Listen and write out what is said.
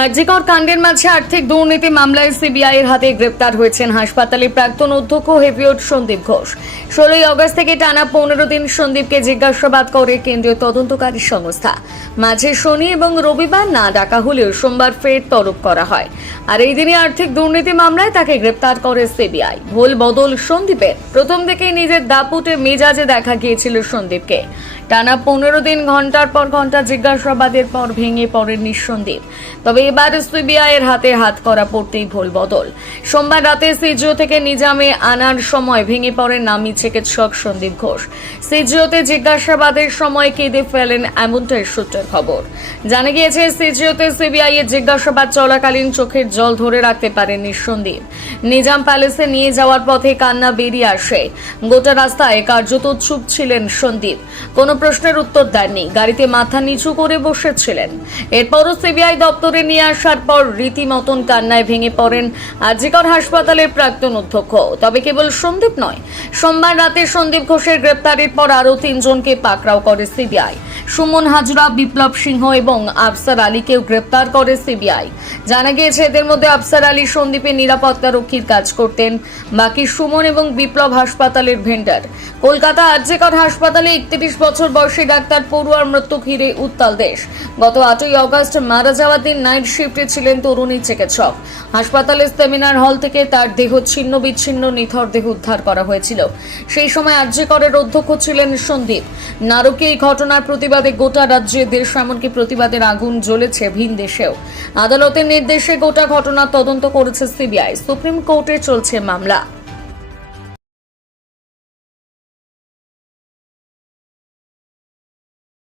আরজিকর কাণ্ডের মাঝে আর্থিক দুর্নীতি মামলায় সিবিআই এর হাতে গ্রেপ্তার হয়েছেন হাসপাতালের প্রাক্তন অধ্যক্ষ হেভিওট সন্দীপ ঘোষ। ষোলোই অগস্ট থেকে টানা পনেরো দিন সন্দীপকে জিজ্ঞাসাবাদ করে কেন্দ্রীয় তদন্তকারী সংস্থা। মাঝে শনি এবং রবিবার না ডাকা হলেও সোমবার ফের তলব করা হয়। আর এই দিনে আর্থিক দুর্নীতি মামলায় তাকে গ্রেপ্তার করে সিবিআই। ভোল বদল সন্দীপের। প্রথম থেকেই নিজের দাপুটে মেজাজে দেখা গিয়েছিল সন্দীপকে। টানা পনেরো দিন ঘণ্টার পর ঘণ্টা জিজ্ঞাসাবাদের পর ভেঙে পড়েন নিঃসন্দীপ তবে এবার সিবিআই এর হাতে হাত করা পড়তেই ভোল বদল। সোমবার রাতে সিজিও থেকে নিজামে আনার সময় ভেঙে পড়েন নামি চিকিৎসক সন্দীপ ঘোষ। সিজিওতে জিজ্ঞাসাবাদের সময় কেঁদে ফেলেন এমনটাই সূত্রের খবর। জানা গিয়েছে, সিজিওতে সিবিআই এর জিজ্ঞাসাবাদ চলাকালীন চোখের জল ধরে রাখতে পারেননি সন্দীপ। নিজাম প্যালেসে নিয়ে যাওয়ার পথে কান্না বেরিয়ে আসে। গোটা রাস্তায় কার্যত চুপ ছিলেন সন্দীপ। কোনো প্রশ্নের উত্তর দেননি। গাড়িতে মাথা নিচু করে বসেছিলেন। এরপরও সিবিআই দপ্তরে নিয়ে আসার পর রীতিমতন কান্নায় ভেঙে পড়েন আজিকর হাসপাতালের প্রাক্তন অধ্যক্ষ। তবে কেবল সন্দীপ নয়, সোমবার রাতে সন্দীপ ঘোষের গ্রেপ্তারের পর আরও তিনজনকে পাকড়াও করে সিবিআই। সুমন হাজরা, বিপ্লব সিংহ এবং আফসার আলীকেও গ্রেপ্তার করে সিবিআই। জানা গিয়েছে, এদের মধ্যে আফসার আলী সন্দীপের নিরাপত্তা রক্ষীর কাজ করতেন, বাকি সুমন এবং বিপ্লব হাসপাতালের ভেন্ডার। কলকাতা আর্যেকর হাসপাতালে একত্রিশ বছর বয়সী ডাক্তার পড়ুয়ার মৃত্যু ঘিরে উত্তাল দেশ। গত আটই অগস্ট মারা যাওয়ার দিন নাইট শিফটে ছিলেন তরুণী চিকিৎসক। হাসপাতালের সেমিনার হল থেকে তার দেহ ছিন্ন বিচ্ছিন্ন নিথর দেহ উদ্ধার করা হয়েছিল। সেই সময় আর্যেকরের অধ্যক্ষ ছিলেন সন্দীপ। নারকীয় এই ঘটনার প্রতিবাদে গোটা রাজ্যে দেশ এমনকি প্রতিবাদের আগুন জ্বলেছে ভিন দেশেও। আদালতের নির্দেশে গোটা ঘটনার তদন্ত করেছে সিবিআই। সুপ্রিম কোর্টে চলছে মামলা।